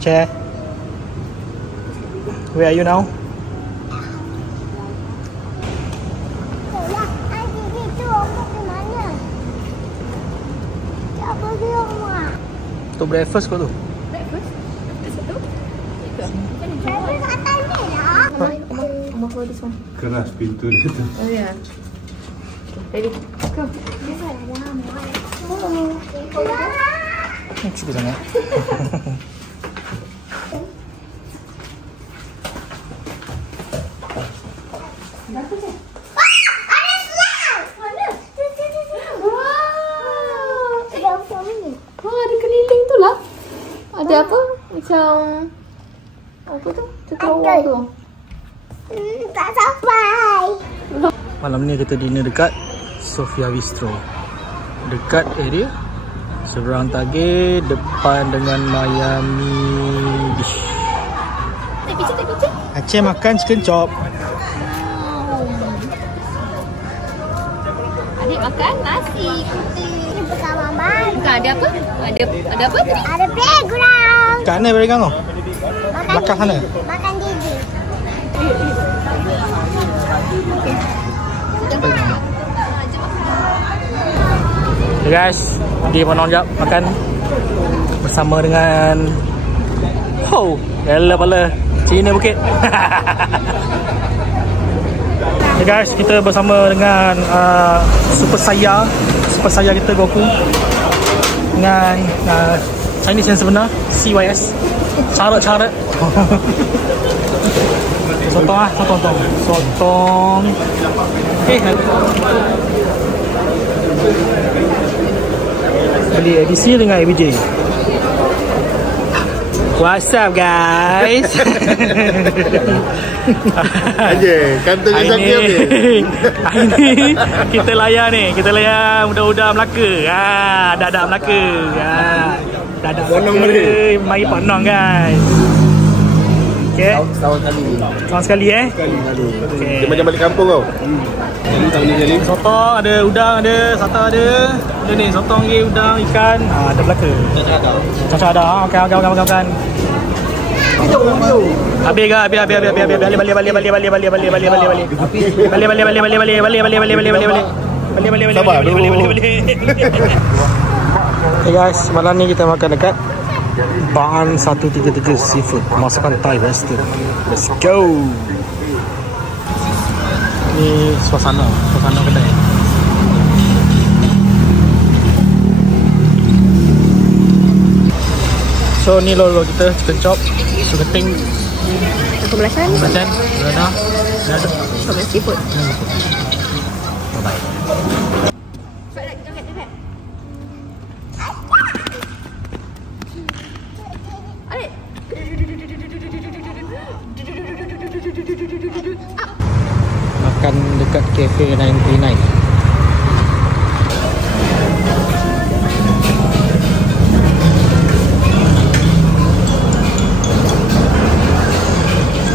Chair, where are you now? Tu breakfast kau tu? Breakfast? Kat situ? Breakfast atas ni lah. Mama follow this one. Keras pintu dia tu. Oh ya. Ready? Go. Cukup sangat. Ada apa? Macam apa tu? Cakrawala tu. Tak sampai. Malam ni kita dinner dekat Sofia Bistro. Dekat area seberang Tagih, depan dengan Miami Beach. Take picture. Aceh makan chicken chop. Adik makan nasi putih. Ini bukan mama. Bukan ada apa? Ada apa tadi? Ada playground. Kat mana playground tu? Belakang sana. Makan gigi. Okay guys, pergi Penang jap makan bersama dengan Ella pala Cina Bukit. Okay guys, kita bersama dengan super saya kita Goku dengan Chinese yang sebenar CYS. Cara sotong. Beli edisi dengan ABJ. What's up guys? Aje, kantong Zakir ni. Hari ni kita layan budak-budak Melaka. Dadak Melaka. Dadak Penang balik. Mari Penang guys. Okay. Setahun sekali Okay. Dia macam balik kampung kau. Jadi tahun ni jadi. Sotong ada, udang ada, sata ada. Ada ni sotong lagi, udang, ikan. Ada Melaka. Caca ada. Okey. Habis ke? Habis. Balik. Sabar dulu. Hey guys, malam ni kita makan dekat Baan 133 Seafood, masakan Thai Western. Let's go. Ni suasana kedai. So ni lolo kita chicken chop, sugeting, Kebelasan. berada. Sama seafood. Bye. Makan dekat Cafe 99.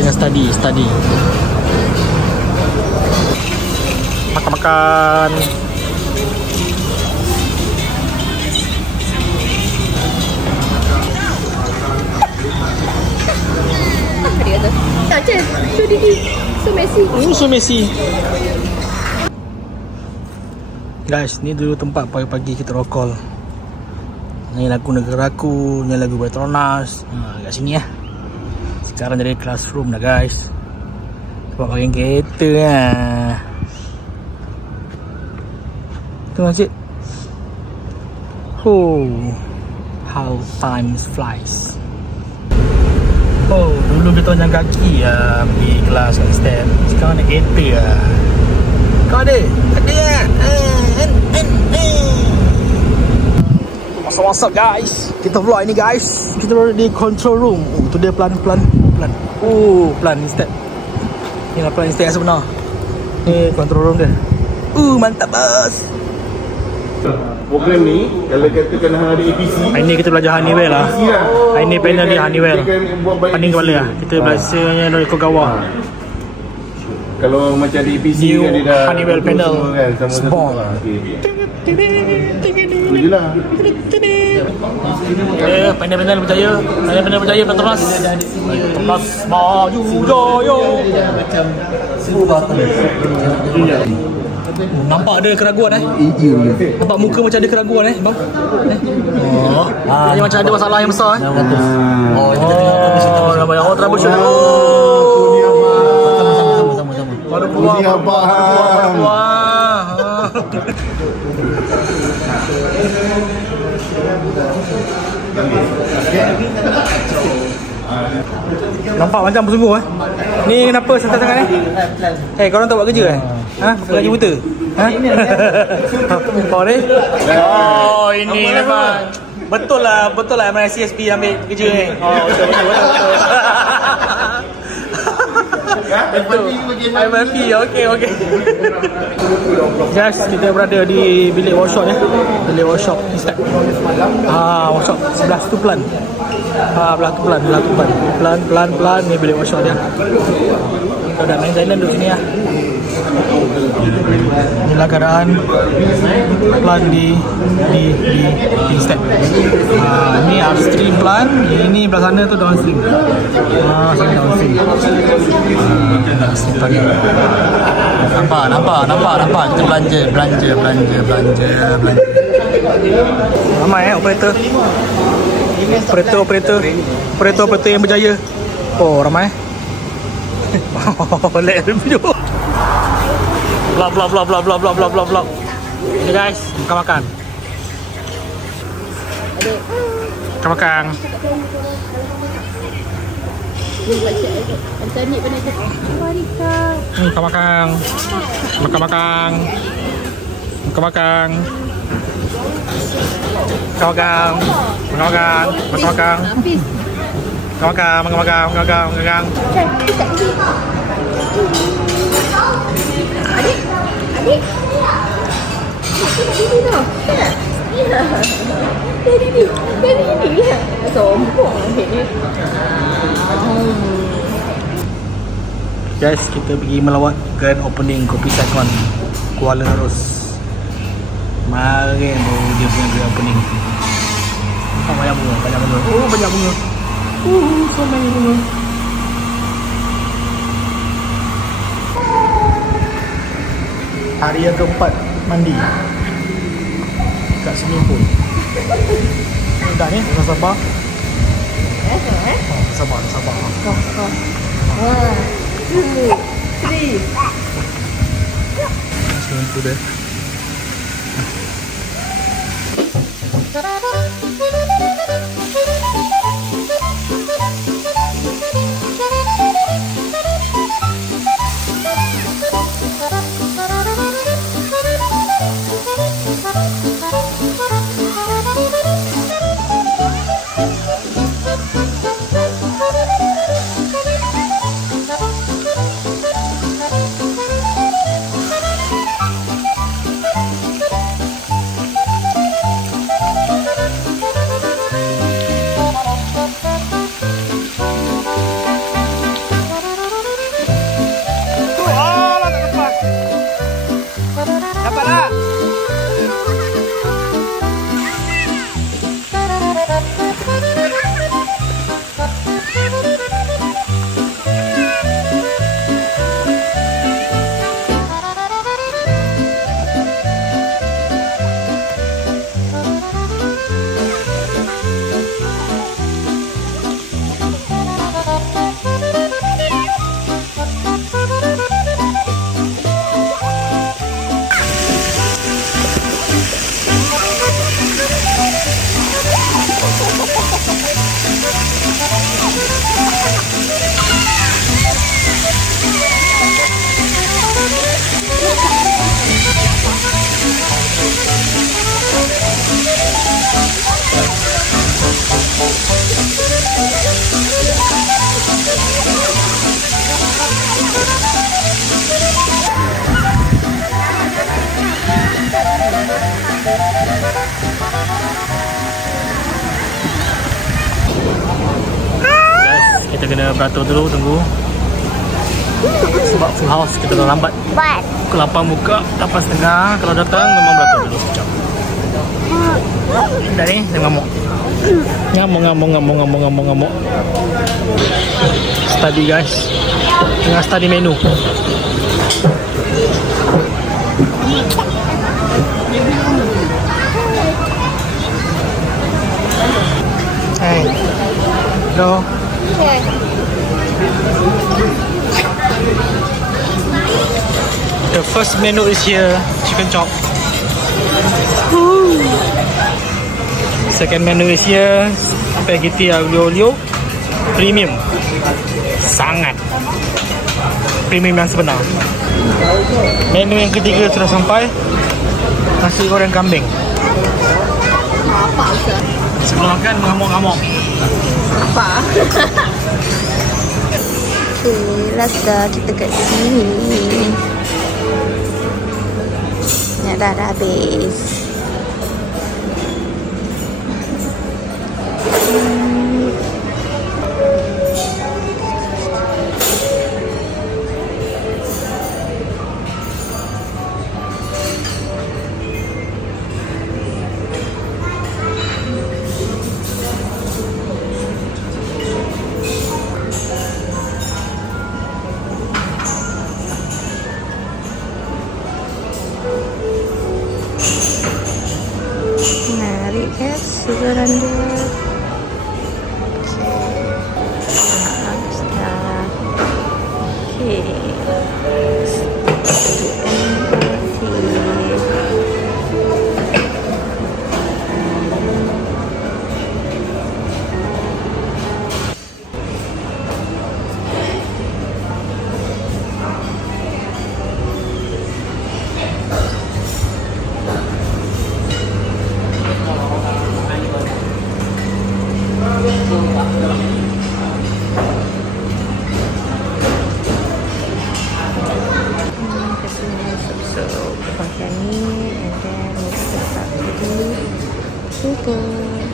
Tengah study. Makan. Dia tu. Aceh, show Didi. So messy. Guys, ni dulu tempat pagi-pagi kita rokol. Ni lagu negaraku, ni lagu Petronas. Kat sini lah. Sekarang jadi classroom dah guys. Tempat parking kereta lah. Tu masjid. How time flies. Dulu kita jalan kaki lah pergi kelas kat STEM. Sekarang naik kereta lah. Kau ada? Ada lah. What's up guys? Kita vlog ini guys. Kita berada di control room. Tu dia plan. Plan instead. Ni lah plan instead yang sebenar. Ni control room dia. Mantap bos. Program ni kalau katakan ada APC. Hari ni kita belajar Honeywell lah. Hari ni panel dia Honeywell. Paning kepala lah. Kita belajarnya dari Kogawa. Kalau macam ada APC New kan dia dah Honeywell panel. kan, sama Spawn. satu lah. Okay. Boleh lah. Pandai-pandai berjaya. Pandai-pandai berjaya Petronas. Petronas maju jaya. Nampak ada keraguan Nampak muka macam ada keraguan bang. Macam ada masalah yang besar nampak yang troubleshoot. Baru keluar. Nampak macam bersungguh Ni kenapa santai-santai ni? Korang tak buat kerja Bukan lagi buta? Oh ni? Oh ini memang Betul lah CSP ambil kerja ni. Betul. FFP, okey. Guys, kita berada di bilik workshop Bilik workshop Instax. Workshop sebelah tu pelan. Belah tu pelan. Pelan ni bilik workshop dia. Kita dah main Thailand duduk sini Inilah keadaan pelan di Instax. Ni upstream pelan, ini belah sana tu downstream. Sana downstream. Nampak. Kita belanja. Ramai operator yang berjaya. Oh, ramai. Let video. Vlog. Ini guys, makan. Makan. Adik. Dari ini ya. Sombong akhirnya. Guys, kita pergi melawat grand opening Kopi Saigon Kuala Nerus. Mari dia punya grand opening. Banyak bunga. Banyak bunga. So many bunga. Hari yang keempat mandi kat swimming pool. Dah ni, sabar. Sabar. 1, 2, 3. Swimming pool dia. Kita kena beratur dulu, tunggu. Sebab full house kita dah lambat. Pukul 8 buka, 8.30. Kalau datang memang beratur dulu sekejap. Dah ni, dia ngamuk. Ngamuk. Study guys. Tengah study menu. Hey. Hello. The first menu is here, chicken chop. Second menu is here, spaghetti aglio olio, premium. Sangat premium yang sebenar. Menu yang ketiga sudah sampai, nasi goreng kambing. Sebelum makan mengamuk-ngamuk. Apa? Okay, last dah kita kat sini. Nak dah habis. Menarik ya segaran dia. Makan ni and then we'll start to do super.